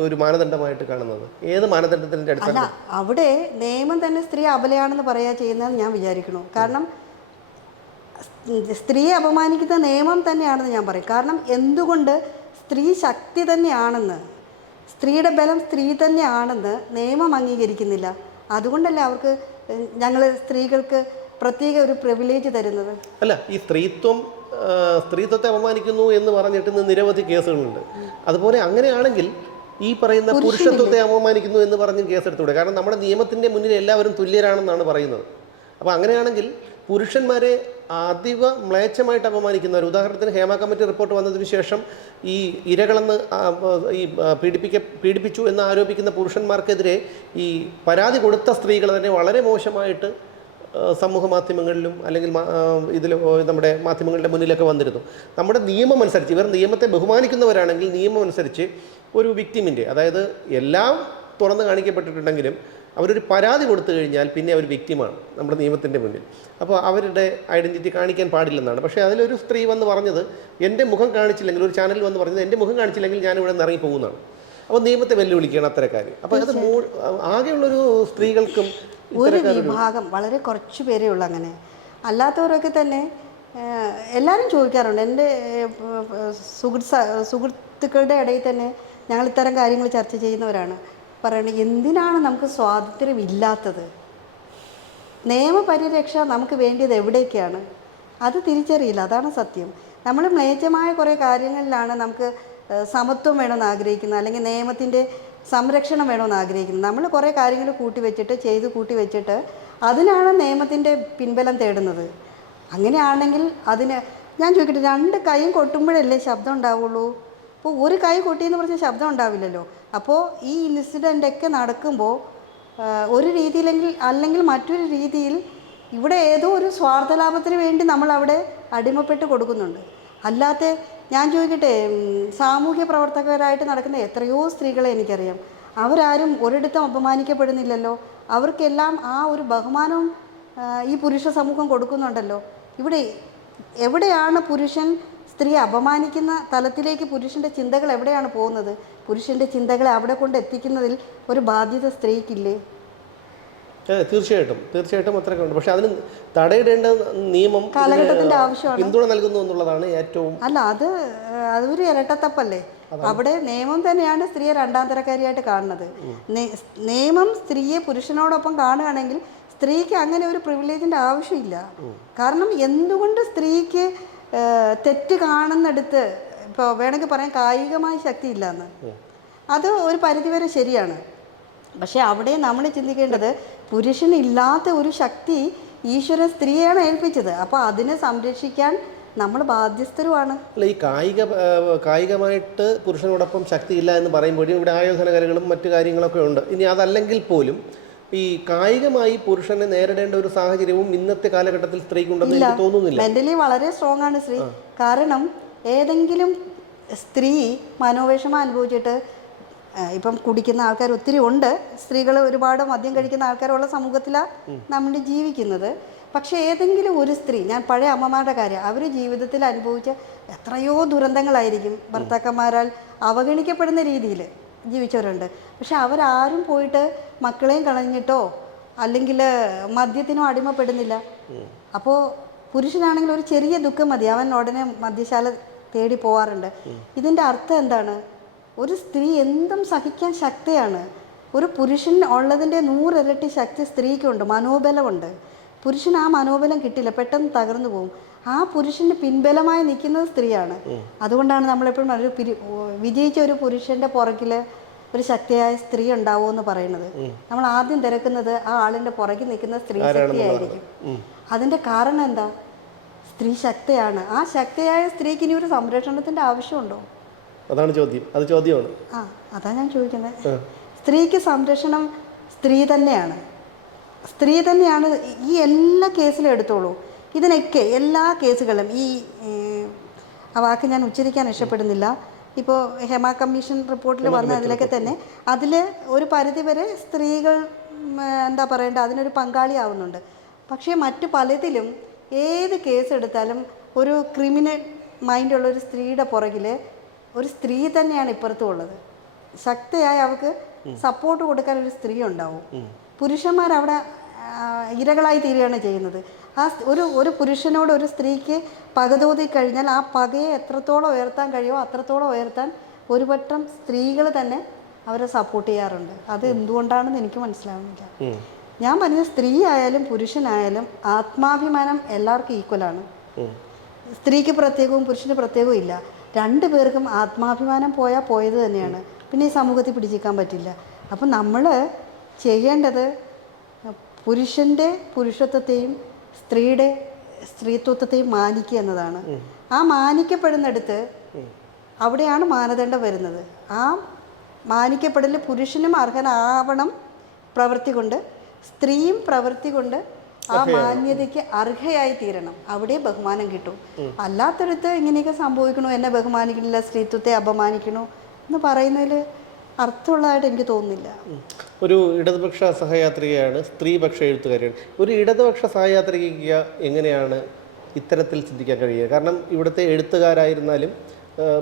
ഒരു മാനദണ്ഡമായിട്ട് കാണുന്നത്? ഏത് മാനദണ്ഡത്തിൻ്റെ അല്ല, അടിസ്ഥാനം? അവിടെ നിയമം തന്നെ സ്ത്രീ അബലയാണെന്ന് പറയാ ചെയ്യുന്നതെന്ന് ഞാൻ വിചാരിക്കണു. കാരണം സ്ത്രീയെ അപമാനിക്കുന്ന നിയമം തന്നെയാണെന്ന് ഞാൻ പറയും. കാരണം എന്തുകൊണ്ട്? സ്ത്രീ ശക്തി തന്നെയാണെന്ന്, സ്ത്രീയുടെ ബലം സ്ത്രീ തന്നെയാണെന്ന് നിയമം അംഗീകരിക്കുന്നില്ല. അതുകൊണ്ടല്ലേ അവർക്ക് ഞങ്ങൾ സ്ത്രീകൾക്ക് പ്രത്യേക ഒരു പ്രിവിലേജ് തരുന്നത്. അല്ല, ഈ സ്ത്രീത്വത്തെ അപമാനിക്കുന്നു എന്ന് പറഞ്ഞിട്ട് നിരവധി കേസുകളുണ്ട്. അതുപോലെ അങ്ങനെയാണെങ്കിൽ ഈ പറയുന്ന പുരുഷത്വത്തെ അപമാനിക്കുന്നു എന്ന് പറഞ്ഞ് കേസെടുത്തൂടെ? കാരണം നമ്മുടെ നിയമത്തിൻ്റെ മുന്നിൽ എല്ലാവരും തുല്യരാണെന്നാണ് പറയുന്നത്. അപ്പോൾ അങ്ങനെയാണെങ്കിൽ പുരുഷന്മാരെ അതീവ മ്ലേച്ഛമായിട്ട് അപമാനിക്കുന്നവർ, ഉദാഹരണത്തിന് ഹേമ കമ്മിറ്റി റിപ്പോർട്ട് വന്നതിന് ശേഷം ഈ ഇരകളെന്ന് പീഡിപ്പിച്ചു എന്ന് ആരോപിക്കുന്ന പുരുഷന്മാർക്കെതിരെ ഈ പരാതി കൊടുത്ത സ്ത്രീകൾ തന്നെ വളരെ മോശമായിട്ട് സമൂഹ മാധ്യമങ്ങളിലും അല്ലെങ്കിൽ നമ്മുടെ മാധ്യമങ്ങളുടെ മുന്നിലൊക്കെ വന്നിരുന്നു. നമ്മുടെ നിയമം അനുസരിച്ച്, ഇവർ നിയമത്തെ ബഹുമാനിക്കുന്നവരാണെങ്കിൽ നിയമം അനുസരിച്ച് ഒരു വിക്ടിമിൻ്റെ, അതായത് എല്ലാം തുറന്ന് കാണിക്കപ്പെട്ടിട്ടുണ്ടെങ്കിലും അവരൊരു പരാതി കൊടുത്തു കഴിഞ്ഞാൽ പിന്നെ അവർ വിക്ടിമാണ് നമ്മുടെ നിയമത്തിൻ്റെ മുന്നിൽ. അപ്പോൾ അവരുടെ ഐഡൻറ്റിറ്റി കാണിക്കാൻ പാടില്ലെന്നാണ്. പക്ഷേ അതിലൊരു സ്ത്രീ വന്ന് പറഞ്ഞത്, എൻ്റെ മുഖം കാണിച്ചില്ലെങ്കിൽ, ഒരു ചാനൽ വന്ന് പറഞ്ഞത് എൻ്റെ മുഖം കാണിച്ചില്ലെങ്കിൽ ഞാൻ ഇവിടെ നിന്ന് ഇറങ്ങി പോകുന്നതാണ്. അപ്പോൾ നിയമത്തെ വെല്ലുവിളിക്കുകയാണ് അത്തരക്കാർ. അപ്പോൾ അത് ആകെയുള്ളൊരു സ്ത്രീകൾക്കും ഒരു വിഭാഗം, വളരെ കുറച്ച് പേരേ ഉള്ളൂ അങ്ങനെ. അല്ലാത്തവരൊക്കെ തന്നെ എല്ലാവരും ചോദിക്കാറുണ്ട്. എൻ്റെ സുഹൃത്തുക്കളുടെ ഇടയിൽ തന്നെ ഞങ്ങൾ ഇത്തരം കാര്യങ്ങൾ ചർച്ച ചെയ്യുന്നവരാണ്. പറയുന്നത്, എന്തിനാണ് നമുക്ക് സ്വാതന്ത്ര്യമില്ലാത്തത്? നിയമപരിരക്ഷ നമുക്ക് വേണ്ടിയത് എവിടേക്കാണ്? അത് തിരിച്ചറിയില്ല. അതാണ് സത്യം. നമ്മൾ മ്ലേച്ഛമായ കുറേ കാര്യങ്ങളിലാണ് നമുക്ക് സമത്വം വേണമെന്ന് ആഗ്രഹിക്കുന്നത്, അല്ലെങ്കിൽ നിയമത്തിൻ്റെ സംരക്ഷണം വേണമെന്ന് ആഗ്രഹിക്കുന്നത്. നമ്മൾ കുറേ കാര്യങ്ങൾ കൂട്ടി വെച്ചിട്ട് അതിനാണ് നിയമത്തിൻ്റെ പിൻബലം തേടുന്നത്. അങ്ങനെയാണെങ്കിൽ അതിന് ഞാൻ ചോദിക്കട്ടെ, 2 കൈയും കൊട്ടുമ്പോഴല്ലേ ശബ്ദം ഉണ്ടാവുള്ളൂ? അപ്പോൾ ഒരു കൈ കൊട്ടിയെന്ന് പറഞ്ഞാൽ ശബ്ദം ഉണ്ടാവില്ലല്ലോ. അപ്പോൾ ഈ ഇൻസിഡൻ്റൊക്കെ നടക്കുമ്പോൾ ഒരു അല്ലെങ്കിൽ മറ്റൊരു രീതിയിൽ ഇവിടെ ഏതോ ഒരു സ്വാർത്ഥലാഭത്തിന് വേണ്ടി നമ്മളവിടെ അടിമപ്പെട്ട് കൊടുക്കുന്നുണ്ട്. അല്ലാത്ത ഞാൻ ചോദിക്കട്ടെ, സാമൂഹ്യ പ്രവർത്തകരായിട്ട് നടക്കുന്ന എത്രയോ സ്ത്രീകളെ എനിക്കറിയാം. അവരാരും ഒരിടത്തും അപമാനിക്കപ്പെടുന്നില്ലല്ലോ. അവർക്കെല്ലാം ആ ഒരു ബഹുമാനവും ഈ പുരുഷ സമൂഹം കൊടുക്കുന്നുണ്ടല്ലോ. ഇവിടെ എവിടെയാണ് പുരുഷൻ സ്ത്രീയെ അപമാനിക്കുന്ന തലത്തിലേക്ക് പുരുഷൻ്റെ ചിന്തകൾ എവിടെയാണ് പോകുന്നത്? പുരുഷൻ്റെ ചിന്തകളെ അവിടെ കൊണ്ട് എത്തിക്കുന്നതിൽ ഒരു ബാധ്യത സ്ത്രീക്കില്ലേ? തീർച്ചയായിട്ടും അത്രയൊക്കെ ഉണ്ട്. പക്ഷെ അതിന് തടയിടേണ്ട നിയമം കാലഘട്ടത്തിൻ്റെ ആവശ്യമാണ്, പിന്തുണ നൽകുന്നു എന്നുള്ളതാണ് ഏറ്റവും. അല്ല, അതൊരു ഇരട്ടത്തപ്പല്ലേ? അവിടെ നിയമം തന്നെയാണ് സ്ത്രീയെ 2ാം തരക്കാരിയായിട്ട് കാണുന്നത്. നിയമം സ്ത്രീയെ പുരുഷനോടൊപ്പം കാണുകയാണെങ്കിൽ സ്ത്രീക്ക് അങ്ങനെ ഒരു പ്രിവിലേജിൻ്റെ ആവശ്യമില്ല. കാരണം എന്തുകൊണ്ട് സ്ത്രീക്ക് തെറ്റ് കാണുന്നിടത്ത്, ഇപ്പോൾ വേണമെങ്കിൽ പറയാം, കായികമായ ശക്തി ഇല്ലയെന്ന്. അത് ഒരു പരിധിവരെ ശരിയാണ്. പക്ഷേ അവിടെ നമ്മൾ ചിന്തിക്കേണ്ടത്, പുരുഷനില്ലാത്ത ഒരു ശക്തി ഈശ്വരൻ സ്ത്രീയാണ് ഏൽപ്പിച്ചത്. അപ്പോൾ അതിനെ സംരക്ഷിക്കാൻ നമ്മൾ ബാധ്യസ്ഥരുമാണ്. അല്ല, ഈ കായികമായിട്ട് പുരുഷനോടൊപ്പം ശക്തിയില്ല എന്ന് പറയുമ്പോഴും ഇവിടെ ആയോധന കലകളും മറ്റു കാര്യങ്ങളൊക്കെ ഉണ്ട്. ഇനി അതല്ലെങ്കിൽ പോലും ഈ കായികമായി പുരുഷനെ നേരിടേണ്ട ഒരു സാഹചര്യവും ഇന്നത്തെ കാലഘട്ടത്തിൽ സ്ത്രീക്കുണ്ടെന്ന് എനിക്ക് തോന്നുന്നില്ല. മെന്റലി വളരെ സ്ട്രോങ് ആണ് സ്ത്രീ. കാരണം ഏതെങ്കിലും സ്ത്രീ മനോവിഷമം അനുഭവിച്ചിട്ട്, ഇപ്പം കുടിക്കുന്ന ആൾക്കാർ ഒത്തിരി ഉണ്ട്, സ്ത്രീകൾ ഒരുപാട് മദ്യം കഴിക്കുന്ന ആൾക്കാരുള്ള സമൂഹത്തിലാണ് നമ്മൾ ജീവിക്കുന്നത്. പക്ഷേ ഏതെങ്കിലും ഒരു സ്ത്രീ, ഞാൻ പഴയ അമ്മമാരുടെ കാര്യം, അവർ ജീവിതത്തിൽ അനുഭവിച്ച എത്രയോ ദുരന്തങ്ങളായിരിക്കും. ഭർത്താക്കന്മാരാൽ അവഗണിക്കപ്പെടുന്ന രീതിയിൽ ജീവിച്ചവരുണ്ട്. പക്ഷെ അവരാരും പോയിട്ട് മക്കളെയും കളഞ്ഞിട്ടോ അല്ലെങ്കിൽ മദ്യത്തിനോ അടിമപ്പെടുന്നില്ല. അപ്പോൾ പുരുഷനാണെങ്കിൽ ഒരു ചെറിയ ദുഃഖം മതി, അവൻ ഉടനെ മദ്യശാല തേടി പോവാറുണ്ട്. ഇതിൻ്റെ അർത്ഥം എന്താണ്? ഒരു സ്ത്രീ എന്തും സഹിക്കാൻ ശക്തിയാണ്. ഒരു പുരുഷൻ ഉള്ളതിൻ്റെ 100 ഇരട്ടി ശക്തി സ്ത്രീക്കുണ്ട്, മനോബലമുണ്ട്. പുരുഷന് ആ മനോബലം കിട്ടില്ല, പെട്ടെന്ന് തകർന്നു പോകും. ആ പുരുഷന് പിൻബലമായി നിൽക്കുന്നത് സ്ത്രീയാണ്. അതുകൊണ്ടാണ് നമ്മളെപ്പോഴും വിജയിച്ച ഒരു പുരുഷൻ്റെ പുറകിൽ ഒരു ശക്തിയായ സ്ത്രീ ഉണ്ടാവുമെന്ന് പറയുന്നത്. നമ്മൾ ആദ്യം തിരക്കുന്നത് ആ ആളിൻ്റെ പുറകിൽ നിൽക്കുന്ന സ്ത്രീ ശക്തിയായിരിക്കും. അതിൻ്റെ കാരണം എന്താ? സ്ത്രീ ശക്തിയാണ്. ആ ശക്തിയായ സ്ത്രീക്ക് ഇനി ഒരു സംരക്ഷണത്തിൻ്റെ ആവശ്യമുണ്ടോ? അതാണ് ചോദ്യം. അത് ചോദ്യമാണ്. അതാണ് ഞാൻ ചോദിക്കുന്നത്. സ്ത്രീക്ക് സംരക്ഷണം സ്ത്രീ തന്നെയാണ്. സ്ത്രീ തന്നെയാണ്. ഈ എല്ലാ കേസിലും എടുത്തോളൂ, ഇതിനൊക്കെ എല്ലാ കേസുകളും, ആ വാക്ക് ഞാൻ ഉച്ചരിക്കാൻ ഇഷ്ടപ്പെടുന്നില്ല, ഇപ്പോൾ ഹെമ കമ്മീഷൻ റിപ്പോർട്ടിൽ വന്ന അതിലൊക്കെ തന്നെ അതിൽ ഒരു പരിധിവരെ സ്ത്രീകൾ എന്താ പറയേണ്ടത് അതിനൊരു പങ്കാളിയാവുന്നുണ്ട്. പക്ഷേ മറ്റു പലതിലും ഏത് കേസ് എടുത്താലും ഒരു ക്രിമിനൽ മൈൻഡുള്ള ഒരു സ്ത്രീയുടെ പുറകിൽ ഒരു സ്ത്രീ തന്നെയാണ് ഇപ്പുറത്തും ഉള്ളത്. ശക്തിയായി അവർക്ക് സപ്പോർട്ട് കൊടുക്കാൻ ഒരു സ്ത്രീ ഉണ്ടാവും. പുരുഷന്മാരവിടെ ഇരകളായി തീരുകയാണ് ചെയ്യുന്നത്. ആ ഒരു പുരുഷനോട് ഒരു സ്ത്രീക്ക് പക തോന്നി കഴിഞ്ഞാൽ ആ പകയെ എത്രത്തോളം ഉയർത്താൻ കഴിയുമോ അത്രത്തോളം ഉയർത്താൻ ഒരുപറ്റം സ്ത്രീകൾ തന്നെ അവരെ സപ്പോർട്ട് ചെയ്യാറുണ്ട്. അത് എന്തുകൊണ്ടാണെന്ന് എനിക്ക് മനസ്സിലാവുന്നില്ല. ഞാൻ പറഞ്ഞത് സ്ത്രീ ആയാലും പുരുഷനായാലും ആത്മാഭിമാനം എല്ലാവർക്കും ഈക്വലാണ്. സ്ത്രീക്ക് പ്രത്യേകവും പുരുഷന് പ്രത്യേകവും ഇല്ല. രണ്ടു പേർക്കും ആത്മാഭിമാനം പോയാൽ പോയത് തന്നെയാണ്. പിന്നെ ഈ സമൂഹത്തിൽ പിടിച്ചിരിക്കാൻ പറ്റില്ല. അപ്പം നമ്മൾ ചെയ്യേണ്ടത് പുരുഷൻ്റെ പുരുഷത്വത്തെയും സ്ത്രീയുടെ സ്ത്രീത്വത്തെയും മാനിക്കുക എന്നതാണ്. ആ മാനിക്കപ്പെടുന്നിടത്ത് അവിടെയാണ് മാനദണ്ഡം വരുന്നത്. ആ മാനിക്കപ്പെടൽ പുരുഷനും അർഹനാവണം പ്രവൃത്തി കൊണ്ട്, സ്ത്രീയും പ്രവൃത്തി കൊണ്ട് ആ മാന്യതയ്ക്ക് അർഹയായി തീരണം. അവിടെ ബഹുമാനം കിട്ടും. അല്ലാത്തടത്ത് ഇങ്ങനെയൊക്കെ സംഭവിക്കണു, എന്നെ ബഹുമാനിക്കണില്ല, സ്ത്രീത്വത്തെ അപമാനിക്കണു എന്ന് പറയുന്നതിൽ അർത്ഥമുള്ളതായിട്ട് എനിക്ക് തോന്നുന്നില്ല. ഒരു ഇടതുപക്ഷ സഹയാത്രികയാണ്, സ്ത്രീപക്ഷ എഴുത്തുകാരിയാണ്. ഒരു ഇടതുപക്ഷ സഹയാത്രിക എങ്ങനെയാണ് ഇത്തരത്തിൽ ചിന്തിക്കാൻ കഴിയുക? കാരണം ഇവിടുത്തെ എഴുത്തുകാരായിരുന്നാലും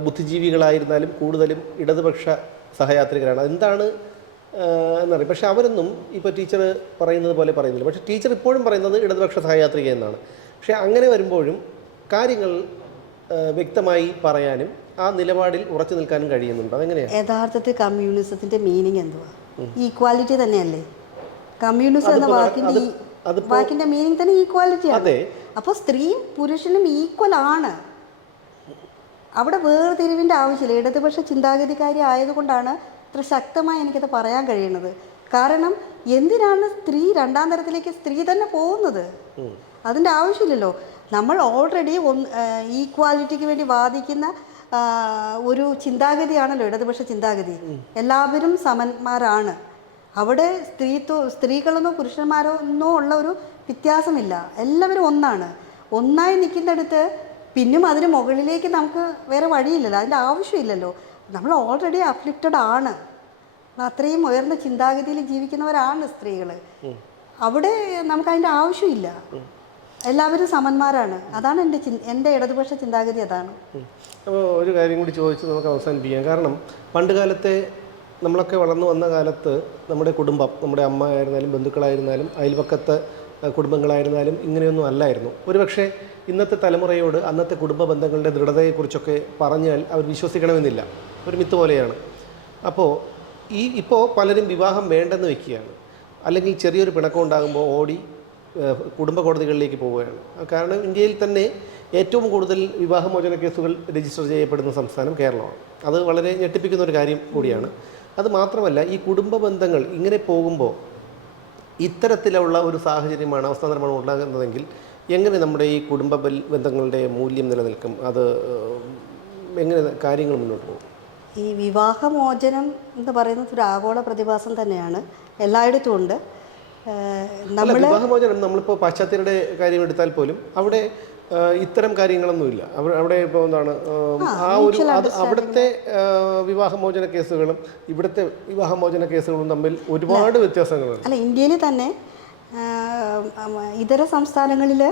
ബുദ്ധിജീവികളായിരുന്നാലും കൂടുതലും ഇടതുപക്ഷ സഹയാത്രികരാണ്. എന്താണ് എന്നറിയാം. പക്ഷെ അവരൊന്നും ഇപ്പോൾ ടീച്ചർ പറയുന്നത് പോലെ പറയുന്നില്ല. പക്ഷേ ടീച്ചർ ഇപ്പോഴും പറയുന്നത് ഇടതുപക്ഷ സഹയാത്രിക എന്നാണ്. പക്ഷേ അങ്ങനെ വരുമ്പോഴും കാര്യങ്ങൾ വ്യക്തമായി പറയാനും ആ നിലപാടിൽ ഉറച്ചു നിൽക്കാനും കഴിയുന്നുണ്ട്. അതെങ്ങനെയാണ്? യഥാർത്ഥത്തിൽ കമ്മ്യൂണിസത്തിൻ്റെ മീനിങ് എന്തുവാ? ഈക്വാലിറ്റി തന്നെയല്ലേ? കമ്മ്യൂണിസം എന്ന വാക്കിൻ്റെ മീനിങ് തന്നെ ഈക്വാലിറ്റിയാണ്. അപ്പോൾ സ്ത്രീയും പുരുഷനും ഈക്വൽ ആണ്. അവിടെ വേർതിരിവിൻ്റെ ആവശ്യമില്ല. ഇടതുപക്ഷ ചിന്താഗതിക്കാരി ആയതുകൊണ്ടാണ് അത്ര ശക്തമായി എനിക്കത് പറയാൻ കഴിയുന്നത്. കാരണം എന്തിനാണ് സ്ത്രീ രണ്ടാം തരത്തിലേക്ക് സ്ത്രീ തന്നെ പോകുന്നത്? അതിൻ്റെ ആവശ്യമില്ലല്ലോ. നമ്മൾ ഓൾറെഡി ഈക്വാലിറ്റിക്ക് വേണ്ടി വാദിക്കുന്ന ഒരു ചിന്താഗതിയാണല്ലോ ഇടതുപക്ഷ ചിന്താഗതി. എല്ലാവരും സമന്മാരാണ്. അവിടെ സ്ത്രീകളെന്നോ പുരുഷന്മാരോ എന്നോ ഉള്ള ഒരു വ്യത്യാസമില്ല. എല്ലാവരും ഒന്നാണ്. ഒന്നായി നിൽക്കുന്നിടത്ത് പിന്നും അതിന് മുകളിലേക്ക് നമുക്ക് വേറെ വഴിയില്ലല്ലോ, അതിൻ്റെ ആവശ്യമില്ലല്ലോ. നമ്മൾ ഓൾറെഡി അഫ്ലിക്റ്റഡ് ആണ്. അത്രയും ഉയർന്ന ചിന്താഗതിയിൽ ജീവിക്കുന്നവരാണ് സ്ത്രീകൾ. അവിടെ നമുക്കതിൻ്റെ ആവശ്യമില്ല. എല്ലാവരും സമന്മാരാണ്. അതാണ് എൻ്റെ ഇടതുപക്ഷ ചിന്താഗതി. അതാണ്. അപ്പോൾ ഒരു കാര്യം കൂടി ചോദിച്ച് നമുക്ക് അവസാനിപ്പിക്കാം. കാരണം പണ്ട് കാലത്തെ നമ്മളൊക്കെ വളർന്നു വന്ന കാലത്ത് നമ്മുടെ കുടുംബം, നമ്മുടെ അമ്മ ആയിരുന്നാലും ബന്ധുക്കളായിരുന്നാലും അയൽപക്കത്തെ കുടുംബങ്ങളായിരുന്നാലും ഇങ്ങനെയൊന്നും അല്ലായിരുന്നു. ഒരുപക്ഷെ ഇന്നത്തെ തലമുറയോട് അന്നത്തെ കുടുംബ ബന്ധങ്ങളുടെ ദൃഢതയെക്കുറിച്ചൊക്കെ പറഞ്ഞാൽ അവർ വിശ്വസിക്കണമെന്നില്ല. ഒരു മിത്ത് പോലെയാണ്. അപ്പോൾ ഇപ്പോൾ പലരും വിവാഹം വേണ്ടെന്ന് വെക്കുകയാണ്. അല്ലെങ്കിൽ ചെറിയൊരു പിണക്കം ഉണ്ടാകുമ്പോൾ ഓടി കുടുംബ കോടതികളിലേക്ക് പോവുകയാണ്. കാരണം ഇന്ത്യയിൽ തന്നെ ഏറ്റവും കൂടുതൽ വിവാഹമോചന കേസുകൾ രജിസ്റ്റർ ചെയ്യപ്പെടുന്ന സംസ്ഥാനം കേരളമാണ്. അത് വളരെ ഞെട്ടിപ്പിക്കുന്ന ഒരു കാര്യം കൂടിയാണ്. അത് മാത്രമല്ല, ഈ കുടുംബ ബന്ധങ്ങൾ ഇങ്ങനെ പോകുമ്പോൾ ഇത്തരത്തിലുള്ള ഒരു സാഹചര്യമാണ്, അവസ്ഥാന്തരമാണ് ഉണ്ടാകുന്നതെങ്കിൽ എങ്ങനെ നമ്മുടെ ഈ കുടുംബ ബന്ധങ്ങളുടെ മൂല്യം നിലനിൽക്കും? അത് എങ്ങനെ കാര്യങ്ങൾ മുന്നോട്ട് പോകും? ഈ വിവാഹമോചനം എന്ന് പറയുന്നത് ഒരു ആഗോള പ്രതിഭാസം തന്നെയാണ്. എല്ലായിടത്തും ഉണ്ട്. വിവാഹമോചനം നമ്മളിപ്പോൾ പാശ്ചാത്യരുടെ കാര്യം എടുത്താൽ പോലും അവിടെ ഇത്തരം കാര്യങ്ങളൊന്നുമില്ല. അവിടെ ഇപ്പോൾ എന്താണ് ആ ഒരു അവിടുത്തെ വിവാഹമോചന കേസുകളും ഇവിടുത്തെ വിവാഹമോചന കേസുകളും തമ്മിൽ ഒരുപാട് വ്യത്യാസങ്ങളുണ്ട്. അല്ല, ഇന്ത്യയിൽ തന്നെ ഇതര സംസ്ഥാനങ്ങളിൽ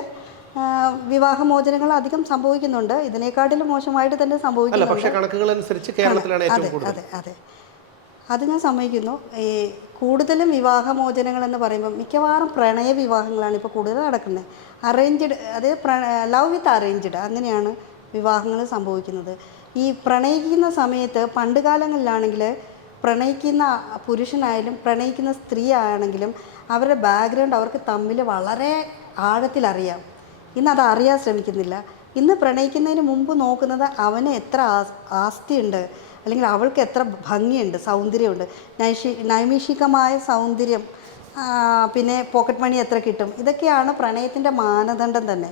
വിവാഹമോചനങ്ങൾ അധികം സംഭവിക്കുന്നുണ്ട്. ഇതിനേക്കാട്ടിലും മോശമായിട്ട് തന്നെ സംഭവിക്കുന്നുണ്ട്. പക്ഷേ കണക്കുകളനുസരിച്ച് കേരളത്തിലാണ് ഏറ്റവും കൂടുതൽ. അതെ അതെ, അത് ഞാൻ സമ്മതിക്കുന്നു. ഈ കൂടുതലും വിവാഹമോചനങ്ങൾ എന്ന് പറയുമ്പോൾ മിക്കവാറും പ്രണയ വിവാഹങ്ങളാണ് ഇപ്പോൾ കൂടുതൽ നടക്കുന്നത്. അറേഞ്ച്ഡ്, അതായത് ലവ് വിത്ത് അറേഞ്ച്ഡ്, അങ്ങനെയാണ് വിവാഹങ്ങൾ സംഭവിക്കുന്നത്. ഈ പ്രണയിക്കുന്ന സമയത്ത് പണ്ട് കാലങ്ങളിലാണെങ്കിൽ പ്രണയിക്കുന്ന പുരുഷനായാലും പ്രണയിക്കുന്ന സ്ത്രീ ആണെങ്കിലും അവരുടെ ബാക്ക്ഗ്രൗണ്ട് അവർക്ക് തമ്മിൽ വളരെ ആഴത്തിലറിയാം. ഇന്ന് അത് അറിയാൻ ശ്രമിക്കുന്നില്ല. ഇന്ന് പ്രണയിക്കുന്നതിന് മുമ്പ് നോക്കുന്നത് അവന് എത്ര ആസ്തിയുണ്ട്, അല്ലെങ്കിൽ അവൾക്ക് എത്ര ഭംഗിയുണ്ട്, സൗന്ദര്യമുണ്ട്, നൈമിഷികമായ സൗന്ദര്യം, പിന്നെ പോക്കറ്റ് മണി എത്ര കിട്ടും, ഇതൊക്കെയാണ് പ്രണയത്തിൻ്റെ മാനദണ്ഡം തന്നെ.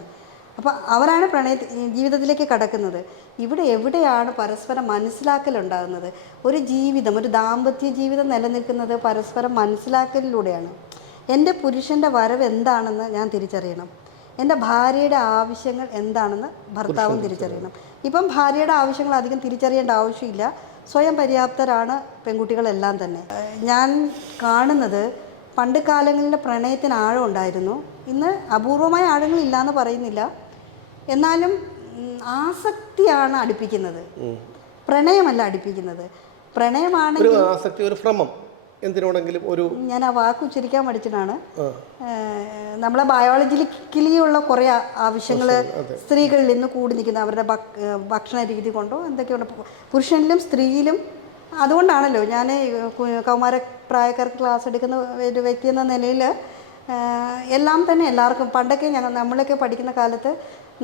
അപ്പോൾ അവരാണ് ജീവിതത്തിലേക്ക് കടക്കുന്നത്. ഇവിടെ എവിടെയാണ് പരസ്പരം മനസ്സിലാക്കലുണ്ടാകുന്നത്? ഒരു ജീവിതം, ഒരു ദാമ്പത്യ ജീവിതം നിലനിൽക്കുന്നത് പരസ്പരം മനസ്സിലാക്കലിലൂടെയാണ്. എൻ്റെ പുരുഷൻ്റെ വരവ് എന്താണെന്ന് ഞാൻ തിരിച്ചറിയണം. എൻ്റെ ഭാര്യയുടെ ആവശ്യങ്ങൾ എന്താണെന്ന് ഭർത്താവും തിരിച്ചറിയണം. ഇപ്പം ഭാര്യയുടെ ആവശ്യങ്ങൾ അധികം തിരിച്ചറിയേണ്ട ആവശ്യമില്ല, സ്വയം പര്യാപ്തരാണ് പെൺകുട്ടികളെല്ലാം തന്നെ. ഞാൻ കാണുന്നത് പണ്ട് കാലങ്ങളിൽ പ്രണയത്തിന് ആഴം ഉണ്ടായിരുന്നു. ഇന്ന് അപൂർവമായ ആഴങ്ങളില്ല എന്ന് പറയുന്നില്ല, എന്നാലും ആസക്തിയാണ് അടുപ്പിക്കുന്നത്, പ്രണയമല്ല അടുപ്പിക്കുന്നത്. പ്രണയമാണെങ്കിൽ ആസക്തി, ഒരു ഭ്രമം എന്തിനോടെങ്കിലും ഒരു, ഞാൻ ആ വാക്ക് ഉച്ചരിക്കാൻ പഠിച്ചിട്ടാണ്. നമ്മളെ ബയോളജിക്കലി ഉള്ള കുറേ ആവശ്യങ്ങൾ സ്ത്രീകളിൽ നിന്ന് കൂടി നിൽക്കുന്ന അവരുടെ ഭക്ഷണ രീതി കൊണ്ടോ എന്തൊക്കെയുണ്ട് പുരുഷനിലും സ്ത്രീയിലും. അതുകൊണ്ടാണല്ലോ ഞാൻ കൗമാര പ്രായക്കാർക്ക് ക്ലാസ് എടുക്കുന്ന ഒരു വ്യക്തി എന്ന നിലയിൽ എല്ലാം തന്നെ എല്ലാവർക്കും, പണ്ടൊക്കെ നമ്മളൊക്കെ പഠിക്കുന്ന കാലത്ത്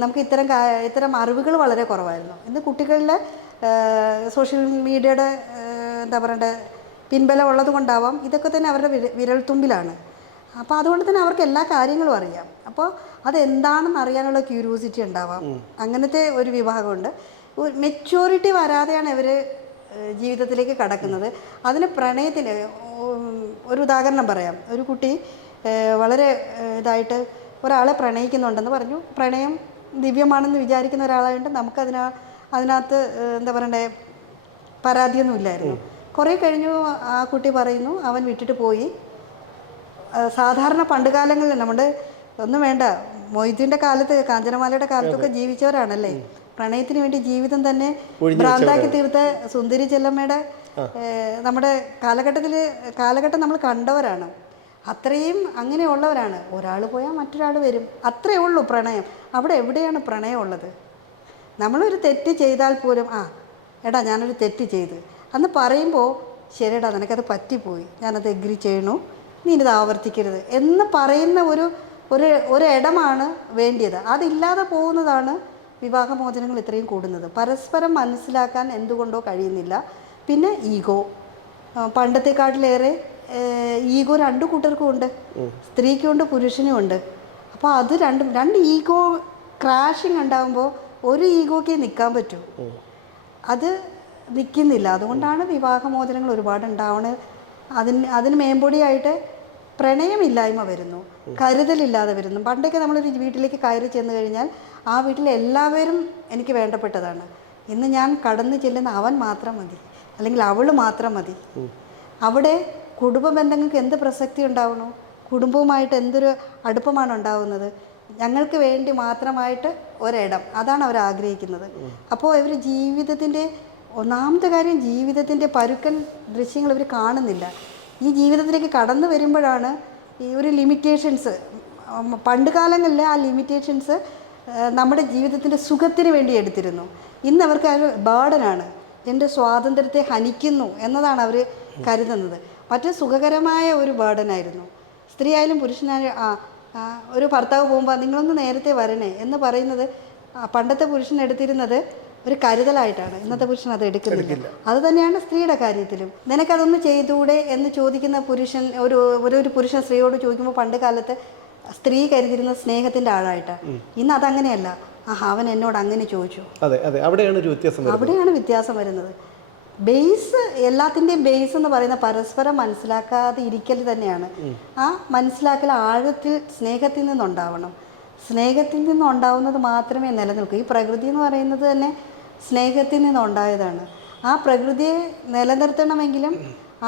നമുക്ക് ഇത്തരം അറിവുകൾ വളരെ കുറവായിരുന്നു. ഇന്ന് കുട്ടികളിൽ സോഷ്യൽ മീഡിയയുടെ എന്താ പറയണ്ടേ പിൻബലം ഉള്ളത് കൊണ്ടാവാം ഇതൊക്കെ തന്നെ അവരുടെ വിരൽത്തുമ്പിലാണ്. അപ്പോൾ അതുകൊണ്ട് തന്നെ അവർക്ക് എല്ലാ കാര്യങ്ങളും അറിയാം. അപ്പോൾ അതെന്താണെന്ന് അറിയാനുള്ള ക്യൂരിയോസിറ്റി ഉണ്ടാവാം. അങ്ങനത്തെ ഒരു വിഭാഗമുണ്ട്. മെച്യൂരിറ്റി വരാതെയാണ് ഇവർ ജീവിതത്തിലേക്ക് കടക്കുന്നത്. അതിന് പ്രണയത്തിൽ ഒരു ഉദാഹരണം പറയാം. ഒരു കുട്ടി വളരെ ഇതായിട്ട് ഒരാളെ പ്രണയിക്കുന്നുണ്ടെന്ന് പറഞ്ഞു. പ്രണയം ദിവ്യമാണെന്ന് വിചാരിക്കുന്ന ഒരാളായതുകൊണ്ട് അതിനകത്ത് എന്താ പറയണ്ടേ പരാതിയൊന്നുമില്ലായിരുന്നു. കുറേ കഴിഞ്ഞു ആ കുട്ടി പറയുന്നു അവൻ വിട്ടിട്ട് പോയി. സാധാരണ പണ്ട് കാലങ്ങളിൽ നമ്മുടെ ഒന്നും വേണ്ട, മൊയ്തീൻ്റെ കാലത്ത് കാഞ്ചനമാലയുടെ കാലത്തൊക്കെ ജീവിച്ചവരാണല്ലേ. പ്രണയത്തിന് വേണ്ടി ജീവിതം തന്നെ ഭ്രാന്താക്കി തീർത്ത സുന്ദരി ചെല്ലമ്മയുടെ നമ്മുടെ കാലഘട്ടം നമ്മൾ കണ്ടവരാണ്. അത്രയും അങ്ങനെയുള്ളവരാണ്. ഒരാൾ പോയാൽ മറ്റൊരാൾ വരും, അത്രയേ ഉള്ളൂ പ്രണയം. അവിടെ എവിടെയാണ് പ്രണയം ഉള്ളത്? നമ്മളൊരു തെറ്റ് ചെയ്താൽ പോലും എടാ ഞാനൊരു തെറ്റ് ചെയ്ത് അന്ന് പറയുമ്പോൾ ശരിടാ നിനക്കത് പറ്റിപ്പോയി, ഞാനത് എഗ്രി ചെയ്യണു, നീ ഇത് ആവർത്തിക്കരുത് എന്ന് പറയുന്ന ഒരു ഇടമാണ് വേണ്ടിയത്. അതില്ലാതെ പോകുന്നതാണ് വിവാഹമോചനങ്ങൾ ഇത്രയും കൂടുന്നത്. പരസ്പരം മനസ്സിലാക്കാൻ എന്തുകൊണ്ടോ കഴിയുന്നില്ല. പിന്നെ ഈഗോ, പണ്ടത്തെക്കാട്ടിലേറെ ഈഗോ രണ്ടു കൂട്ടർക്കും ഉണ്ട്, സ്ത്രീക്കും ഉണ്ട് പുരുഷനും ഉണ്ട്. അപ്പോൾ അത് രണ്ട് ഈഗോ ക്രാഷിങ് ഉണ്ടാകുമ്പോൾ ഒരു ഈഗോക്കേ നിൽക്കാൻ പറ്റൂ, അത് നിൽക്കുന്നില്ല. അതുകൊണ്ടാണ് വിവാഹമോചനങ്ങൾ ഒരുപാട് ഉണ്ടാവുന്നത്. അതിന് മേമ്പൊടിയായിട്ട് പ്രണയമില്ലായ്മ വരുന്നു, കരുതലില്ലാതെ വരുന്നു. പണ്ടൊക്കെ നമ്മളൊരു വീട്ടിലേക്ക് കയറി ചെന്ന് കഴിഞ്ഞാൽ ആ വീട്ടിലെ എല്ലാവരും എനിക്ക് വേണ്ടപ്പെട്ടതാണ്. ഇന്ന് ഞാൻ കടന്നു ചെല്ലുന്ന അവൻ മാത്രം മതി, അല്ലെങ്കിൽ അവൾ മാത്രം മതി. അവിടെ കുടുംബ ബന്ധങ്ങൾക്ക് എന്ത് പ്രസക്തി ഉണ്ടാവണോ? കുടുംബവുമായിട്ട് എന്തൊരു അടുപ്പമാണ് ഉണ്ടാവുന്നത്? ഞങ്ങൾക്ക് വേണ്ടി മാത്രമായിട്ട് ഒരിടം, അതാണ് അവർ ആഗ്രഹിക്കുന്നത്. അപ്പോൾ ഇവർ ജീവിതത്തിൻ്റെ ഒന്നാമത്തെ കാര്യം, ജീവിതത്തിൻ്റെ പരുക്കൻ ദൃശ്യങ്ങൾ ഇവർ കാണുന്നില്ല. ഈ ജീവിതത്തിലേക്ക് കടന്നു വരുമ്പോഴാണ് ഈ ഒരു ലിമിറ്റേഷൻസ്. പണ്ട് കാലങ്ങളിൽ ആ ലിമിറ്റേഷൻസ് നമ്മുടെ ജീവിതത്തിൻ്റെ സുഖത്തിന് വേണ്ടി എടുത്തിരുന്നു. ഇന്ന് അവർക്ക് ഒരു ബേർഡനാണ്, എൻ്റെ സ്വാതന്ത്ര്യത്തെ ഹനിക്കുന്നു എന്നതാണ് അവർ കരുതുന്നത്. മറ്റു സുഖകരമായ ഒരു ബേർഡനായിരുന്നു. സ്ത്രീ ആയാലും പുരുഷനായാലും ഒരു ഭർത്താവ് പോകുമ്പോൾ നിങ്ങളൊന്ന് നേരത്തെ വരണേ എന്ന് പറയുന്നത് പണ്ടത്തെ പുരുഷൻ എടുത്തിരുന്നത് ഒരു കരുതലായിട്ടാണ്. ഇന്നത്തെ പുരുഷൻ അത് എടുക്കുന്നില്ല. അത് തന്നെയാണ് സ്ത്രീയുടെ കാര്യത്തിലും. നിനക്കതൊന്ന് ചെയ്തൂടെ എന്ന് ചോദിക്കുന്ന പുരുഷൻ, ഒരു പുരുഷൻ സ്ത്രീയോട് ചോദിക്കുമ്പോൾ പണ്ട് കാലത്ത് സ്ത്രീ കരുതിരുന്ന സ്നേഹത്തിൻ്റെ ആളായിട്ടാണ്. ഇന്ന് അതങ്ങനെയല്ല. അവൻ എന്നോട് അങ്ങനെ ചോദിച്ചു. അവിടെയാണ് വ്യത്യാസം വരുന്നത്. ബേസ്, എല്ലാത്തിൻ്റെയും ബേസ് എന്ന് പറയുന്ന പരസ്പരം മനസ്സിലാക്കാതെ ഇരിക്കൽ തന്നെയാണ്. ആ മനസ്സിലാക്കൽ ആഴത്തിൽ സ്നേഹത്തിൽ നിന്നുണ്ടാവണം. സ്നേഹത്തിൽ നിന്നുണ്ടാവുന്നത് മാത്രമേ നിലനിൽക്കൂ. ഈ പ്രകൃതി എന്ന് പറയുന്നത് തന്നെ സ്നേഹത്തിൽ നിന്നുണ്ടായതാണ്. ആ പ്രകൃതിയെ നിലനിർത്തണമെങ്കിലും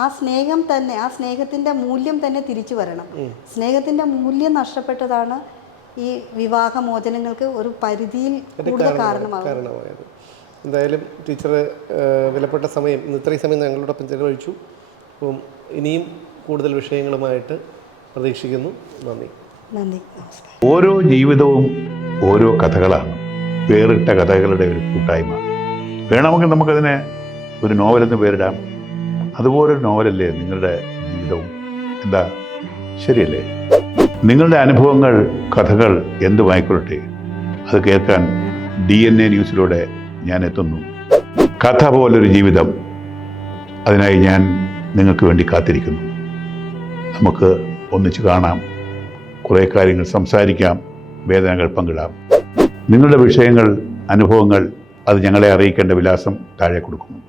ആ സ്നേഹം തന്നെ, ആ സ്നേഹത്തിൻ്റെ മൂല്യം തന്നെ തിരിച്ചു വരണം. സ്നേഹത്തിൻ്റെ മൂല്യം നഷ്ടപ്പെട്ടതാണ് ഈ വിവാഹമോചനങ്ങൾക്ക് ഒരു പരിധിയിൽ കൂടുതൽ കാരണമാകുന്നത്. എന്തായാലും ടീച്ചർ വിലപ്പെട്ട സമയം, ഇത്രയും സമയം ഞങ്ങളോടൊപ്പം ചെലവഴിച്ചു. അപ്പം ഇനിയും കൂടുതൽ വിഷയങ്ങളുമായിട്ട് പ്രതീക്ഷിക്കുന്നു. നന്ദി. നമസ്കാരം. ഓരോ ജീവിതവും ഓരോ കഥകളാണ്, വേറിട്ട കഥകളുടെ ഒരു കൂട്ടായ്മ. വേണമെങ്കിൽ നമുക്കതിനെ ഒരു നോവലെന്ന് പേരിടാം. അതുപോലൊരു നോവലല്ലേ നിങ്ങളുടെ ജീവിതവും? എന്താ, ശരിയല്ലേ? നിങ്ങളുടെ അനുഭവങ്ങൾ, കഥകൾ എന്തുമായിക്കൊള്ളട്ടെ, അത് കേൾക്കാൻ DNA ന്യൂസിലൂടെ ഞാൻ എത്തുന്നു. കഥ പോലൊരു ജീവിതം, അതിനായി ഞാൻ നിങ്ങൾക്ക് വേണ്ടി കാത്തിരിക്കുന്നു. നമുക്ക് ഒന്നിച്ച് കാണാം, കുറേ കാര്യങ്ങൾ സംസാരിക്കാം, വേദനകൾ പങ്കിടാം. നിങ്ങളുടെ വിഷയങ്ങൾ, അനുഭവങ്ങൾ അത് ഞങ്ങളെ അറിയിക്കേണ്ട വിലാസം താഴെ കൊടുക്കുന്നു.